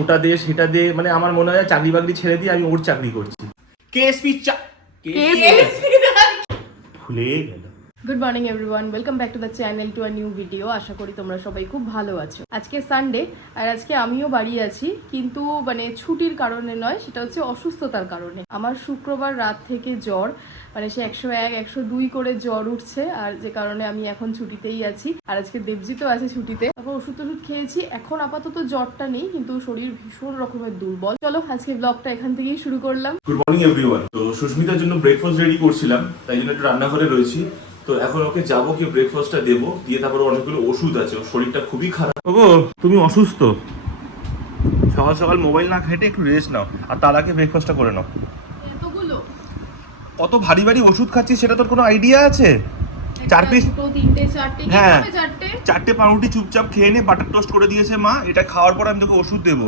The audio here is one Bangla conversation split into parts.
ওটা দিয়ে সেটা দিয়ে মানে আমার মনে হয় চাকরি বাকরি ছেড়ে দিয়ে আমি ওর চাকরি করছি। কেএসপি ভুলে গেল। Good morning everyone, welcome back to the channel to a new video. আশা করি তোমরা সবাই খুব ভালো আছো। আজকে সানডে আর আজকে আমিও বাড়ি আছি, কিন্তু মানে ছুটির কারণে নয়, সেটা হচ্ছে অসুস্থতার কারণে। আমার শুক্রবার রাত থেকে জ্বর, মানে সে 101 102 করে জ্বর উঠছে, আর যে কারণে আমি এখন ছুটিতেই আছি। আর আজকে দেবজিতও আছে ছুটিতে। তারপর ওষুধ খেয়েছি, এখন আপাতত জ্বরটা নেই, কিন্তু শরীর ভীষণ রকমের দুর্বল। চলো আজকে ব্লগটা এখান থেকেই শুরু করলাম। Good morning everyone. তো সুস্মিতার জন্য ব্রেকফাস্ট রেডি করছিলাম, তাই জন্য একটু রান্নাঘরে রয়েছি। তো এখন ওকে যাবো, কি ব্রেকফাস্টটা দেবো, দিয়ে তারপরে অনেকগুলো ওষুধ আছে, ওর শরীরটা খুবই খারাপ। ওগো তুমি অসুস্থ, সকাল সকাল মোবাইল না ঘেটে একটু রেস্ট নাও, আর তার আগে ব্রেকফাস্টটা করে নাও। এতগুলো কত ভারী ভারী ওষুধ খাচ্ছিস, সেটা তোর কোনো আইডিয়া আছে? 4 পিস, 2 3 4 হ্যাঁ, চারটে 4টে পাউরুটি চুপচাপ খেয়ে নে। বাটার টোস্ট করে দিয়েছে মা, এটা খাওয়ার পর আমি তোকে ওষুধ দেবো।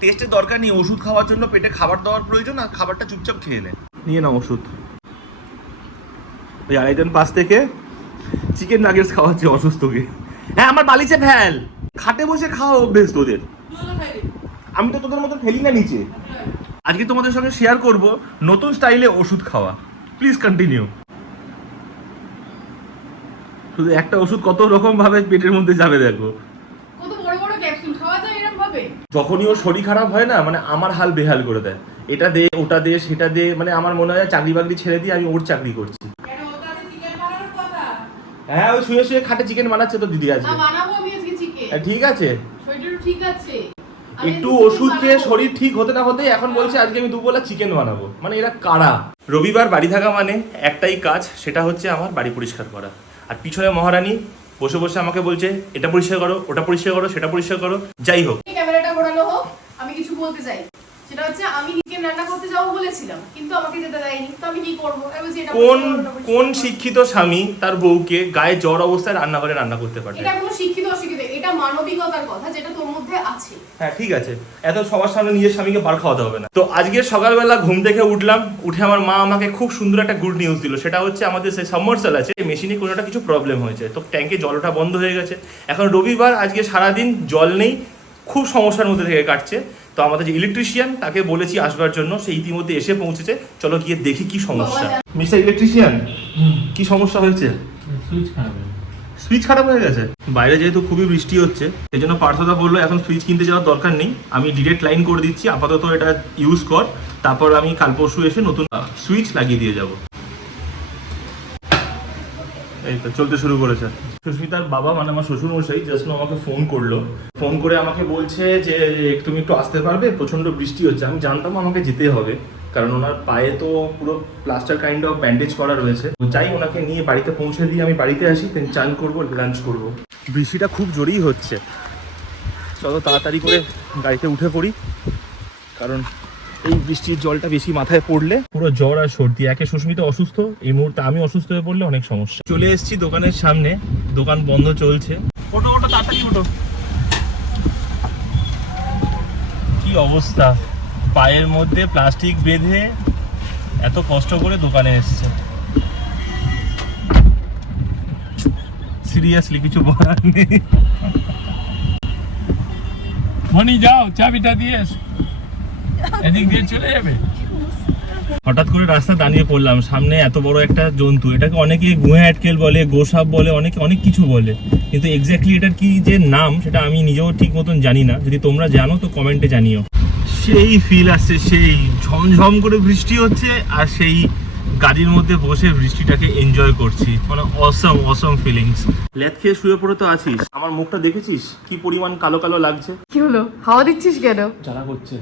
টেস্টের দরকার নেই, ওষুধ খাওয়ার জন্য পেটে খাবার দেওয়ার প্রয়োজন, আর খাবারটা চুপচাপ খেয়ে নে। নিয়ে নাও ওষুধ। ওই আড়াইজন পাশ থেকে চিকেন নাগেটস খাওয়াচ্ছে অসুস্থকে। হ্যাঁ, আমার বালিচে ফেল, খাটে বসে খাওয়া অভ্যেস তোদের। আমি তো তোদের মতো ফেলি না নিচে। আজকে তোমাদের সঙ্গে শেয়ার করব নতুন স্টাইলে ওষুধ খাওয়া। Please continue. শুধু একটা ওষুধ কত রকম ভাবে পেটের মধ্যে যাবে দেখো। কত বড় বড় ক্যাপসুল খাওয়া যায় এরকম ভাবে। যখনই ওর শরীর খারাপ হয় না, মানে আমার হাল বেহাল করে দেয়। এটা দে, ওটা দে, সেটা দে, মানে আমার মনে হয় চাকরি বাকরি ছেড়ে দিয়ে আমি ওর চাকরি করছি। হ্যাঁ, ওই শুয়ে শুয়ে খাটে চিকেন বানাচ্ছে তো দিদি আজকে। বানাবো আমি আজকে চিকেন। ঠিক আছে, শরীরটা ঠিক আছে। একটু ওষুধ খেয়ে শরীর ঠিক হতে না হতে এখন বলছে আজকে আমি দুবেলা চিকেন বানাবো। মানে এরা কারা? রবিবার বাড়ি থাকা মানে একটাই কাজ, সেটা হচ্ছে আমার বাড়ি পরিষ্কার করা। আর পিছনে মহারানী বসে বসে আমাকে বলছে এটা পরিষ্কার করো, ওটা পরিষ্কার করো, সেটা পরিষ্কার করো। যাই হোক, ক্যামেরাটা ঘোরানো হোক, আমি কিছু বলতে চাই। সেটা হচ্ছে আমি চিকেন রান্না করতে যাবো বলেছিলাম, কিন্তু আমাকে যেতে দেয়নি। তো আমি কি করবো? কোন শিক্ষিত স্বামী তার বউকে গায়ে জ্বর অবস্থায় রান্নাঘরে রান্না করতে পারে? এটা কোনো শিক্ষিত অশিক্ষিত, এটা মানবিকতার কথা, যেটা তোর মধ্যে আছে। হ্যাঁ ঠিক আছে, এত সবার সামনে নিজের স্বামীকে বার খাওয়াতে হবে না। তো আজকে সকালবেলা ঘুম থেকে উঠলাম, উঠে আমার মা আমাকে খুব সুন্দর একটা গুড নিউজ দিল। সেটা হচ্ছে আমাদের সেই সাবমার্সাল আছে, মেশিনে কোনো একটা কিছু প্রবলেম হয়েছে, তো ট্যাঙ্কে জলটা বন্ধ হয়ে গেছে। এখন রবিবার, আজকে সারাদিন জল নেই, খুব সমস্যার মধ্যে থেকে কাটছে। তো আমাদের যে ইলেকট্রিশিয়ান, তাকে বলেছি আসবার জন্য, সে ইতিমধ্যে এসে পৌঁছেছে। চলো গিয়ে দেখি কি সমস্যা। মিস্টার ইলেকট্রিশিয়ান, কি সমস্যা হয়েছে? সুইচ খারাপ হয়ে গেছে। বাইরে যেহেতু খুবই বৃষ্টি হচ্ছে, সেই জন্য পার্থদা বললো এখন সুইচ কিনতে যাওয়ার দরকার নেই, আমি ডিরেক্ট লাইন করে দিচ্ছি, আপাতত এটা ইউজ কর, তারপর আমি কাল পরশু এসে নতুন সুইচ লাগিয়ে দিয়ে যাব। এই তো চলতে শুরু করেছে। সুস্মিতার বাবা, মানে আমার শ্বশুর মশাই, জাস্ট আমাকে ফোন করলো। ফোন করে আমাকে বলছে যে তুমি একটু আসতে পারবে, প্রচন্ড বৃষ্টি হচ্ছে। আমি জানতাম আমাকে যেতে হবে, কারণ ওনার পায়ে তো পুরো প্লাস্টার কাইন্ড অফ ব্যান্ডেজ করা রয়েছে। চাই ওনাকে নিয়ে বাড়িতে পৌঁছে দিয়ে আমি বাড়িতে আসি, দেন চান করবো, লাঞ্চ করব। বৃষ্টিটা খুব জোরেই হচ্ছে, চলো তাড়াতাড়ি করে গাড়িতে উঠে পড়ি, কারণ এই বৃষ্টির জলটা বেশি মাথায় পড়লে পুরো জ্বর আর সর্দি। একে সুস্মিতা অসুস্থ, এই মুহূর্তে আমি অসুস্থ হয়ে পড়লে অনেক সমস্যা। চলে এসেছি দোকানের সামনে, দোকান বন্ধ চলছে। ওটো ওটো তাড়াতাড়ি ওটো। কি অবস্থা, পায়ের মধ্যে প্লাস্টিক বেঁধে এত কষ্ট করে দোকানে এসছে। সিরিয়াসলি কিছু বলার নেই। মনি যাও, চাবিটা দিয়ে এদিক দিয়ে চলে যাবে। হঠাৎ করে রাস্তা দাঁড়িয়ে পড়লাম, সামনে এত বড় একটা জন্তু। এটাকে অনেকে গুহে আটকেল বলে, গোসাপ বলে, অনেকে অনেক কিছু বলে, কিন্তু এক্স্যাক্টলি এটার কি যে নাম সেটা আমি নিজেও ঠিক মতন জানি না। যদি তোমরা জানো তো কমেন্টে জানিও। সেই ফিল আসছে, সেই ঝমঝম করে বৃষ্টি হচ্ছে, আর সেই গাড়ির মধ্যে বসে বৃষ্টিটাকে এনজয় করছি। মানে অসম ফিলিংস। ল্যাদ খেয়ে শুয়ে পড়ে তো আছিস, আমার মুখটা দেখেছিস কি পরিমাণ কালো কালো লাগছে? কি হলো, হাওয়া দিচ্ছিস কেন? জ্বালা করছে।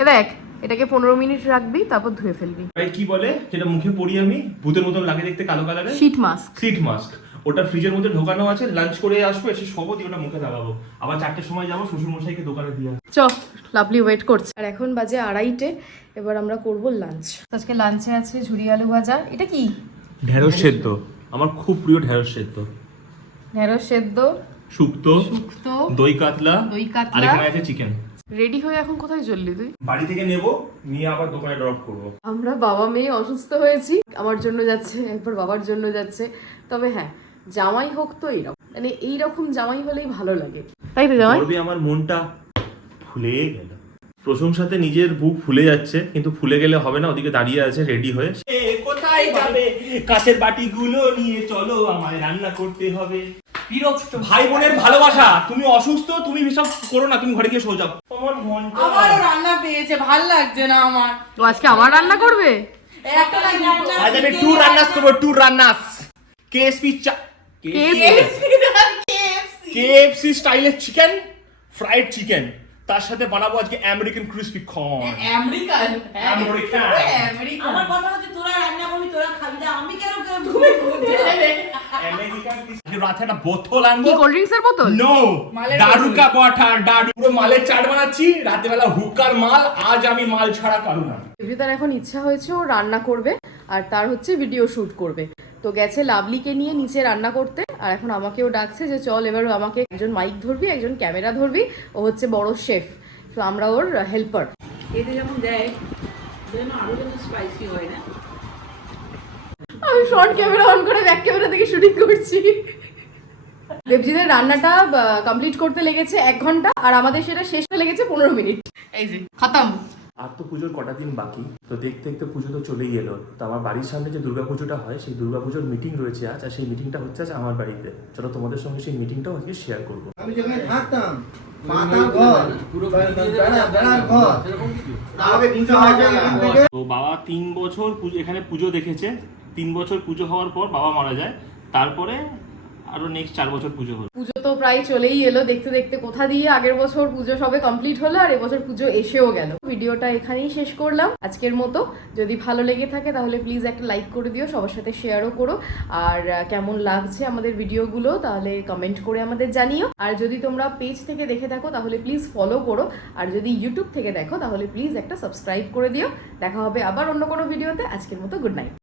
এ দেখ, এটাকে 15 মিনিট রাখবি, তারপর ধুয়ে ফেলবি। কি বলে যেটা মুখে পরি আমি, ভূতের মতন লাগে দেখতে, কালো কালারের শীট মাস্ক। Seat mask. ওটা ফ্রিজের মধ্যে ঢোকানো আছে, লাঞ্চ করে আসবো, এসে শোবো, দিয়ে ওটা মুখে লাগাবো। আবার 4টের সময় যাবো শ্বশুর মশাইকে দোকানে দিয়ে। চ, লাভলি ওয়েট করছে। আর এখন বাজে 2:30, এবার আমরা করব লাঞ্চ। আজকে লাঞ্চে আছে ঝুরি আলু ভাজা। এটা কি? ঢেঁড়স সেদ্ধ, আমার খুব প্রিয় ঢেঁড়স সেদ্ধ। ঢেঁড়স সেদ্ধ, শুক্তো, দই কাতলা, আর এখানে আছে চিকেন। রেডি হয়ে এখন কোথায় চললি তুই? বাড়ি থেকে নেবো, নিয়ে আবার দোকানে ড্রপ করবো। আমরা বাবা মেয়ে অসুস্থ হয়েছি, আমার জন্য যাচ্ছে, একবার বাবার জন্য যাচ্ছে। তবে হ্যাঁ, জামাই হোক তো এইরকম, মানে এইরকম জামাই হলেই ভালো লাগে, তাই তো জামাই? আমার মনটা ফুলে গেল। প্রশংসাতে নিজের বুক ফুলে যাচ্ছে, কিন্তু ফুলে গেলে হবে না, ওদিকে দাঁড়িয়ে আছে রেডি হয়ে। কোথায় যাবে? কাঁচের বাটিগুলো নিয়ে চলো, আমায় রান্না করতে হবে। বিরক্ত। ভাই বোনের ভালোবাসা। তুমি অসুস্থ, তুমি এসব করো না, তুমি ঘরে গিয়ে শো যাও। আমার মনটা আমারও রান্না পেয়েছে, ভাল লাগছে না আমার। তো আজকে আমার রান্না করবে? একটা না দুটো। আজ আমি টু রান্নাস করবো, টু রান্নাস। কেএসপি কেএফসি স্টাইলের চিকেন, ফ্রাইড চিকেন, তার সাথে বানাবো আজকে American crispy corn. American. American. আমার কথা হচ্ছে তোরা রান্না করবি, তোরা খাবি না, আমি কেন তুমি করতে হবে? American crispy. রাতে একটা বোতল আনবো। কি কোল্ড ড্রিঙ্কসের বোতল? নো, মালের দারু বোতল। কা ওয়াটার, দারু। পুরো মালের চাট বানাচ্ছি, রাতে বেলা হুক্কার মাল। আজ আমি মাল ছাড়া কারু না। তার এখন ইচ্ছা হয়েছে ও রান্না করবে আর তার হচ্ছে ভিডিও শুট করবে। তো গেছে লাভলিকে নিয়ে নিচে রান্না করতে, আর এখন আমাকেও ডাকছে যে চল এবার আমাকে একজন মাইক ধরবি, একজন ক্যামেরা ধরবি, ও হচ্ছে বড় শেফ, তো আমরা ওর হেল্পার। এতে যেমন দেয় যেন আরো যেন স্পাইসি হয় না। আমি ফ্রন্ট ক্যামেরা অন করে ব্যাক ক্যামেরা থেকে শুটিং করছি। দেবজিদের রান্নাটা কমপ্লিট করতে লেগেছে 1 ঘন্টা, আর আমাদের সেটা শেষ হতে লেগেছে 15 মিনিট। এই যে খতম। আর তো পুজোর কটা দিন বাকি, তো দেখতে দেখতে পুজো তো চলেই এলো। তো আমার বাড়ির সামনে যে দুর্গাপুজোটা হয়, সেই দুর্গাপুজোর মিটিং রয়েছে আজ, আর সেই মিটিংটা হচ্ছে আজ আমার বাড়িতে। চলো তোমাদের সঙ্গে সেই মিটিংটাও আজকে শেয়ার করবো। আমি যেখানে থাকতাম মাতার ঘর বেড়ার ঘর তাহলে নিচে হয় এখান থেকে। তো বাবা 3 বছর এখানে পুজো দেখেছে। 3 বছর পুজো হওয়ার পর বাবা মারা যায়, তারপরে আরো নেক্সট 4 বছর পুজো হলো। পুজো তো প্রায় চলেই এলো, দেখতে দেখতে কোথা দিয়ে আগের বছর পুজো সবে কমপ্লিট হলো আর এবছর পুজো এসেও গেল। ভিডিওটা এখানেই শেষ করলাম আজকের মতো। যদি ভালো লেগে থাকে তাহলে প্লিজ একটা লাইক করে দিও, সবার সাথে শেয়ারও করো। আর কেমন লাগছে আমাদের ভিডিওগুলো তাহলে কমেন্ট করে আমাদের জানিও। আর যদি তোমরা পেজ থেকে দেখে থাকো তাহলে প্লিজ ফলো করো, আর যদি ইউটিউব থেকে দেখো তাহলে প্লিজ একটা সাবস্ক্রাইব করে দিও। দেখা হবে আবার অন্য কোনো ভিডিওতে। আজকের মতো গুড নাইট।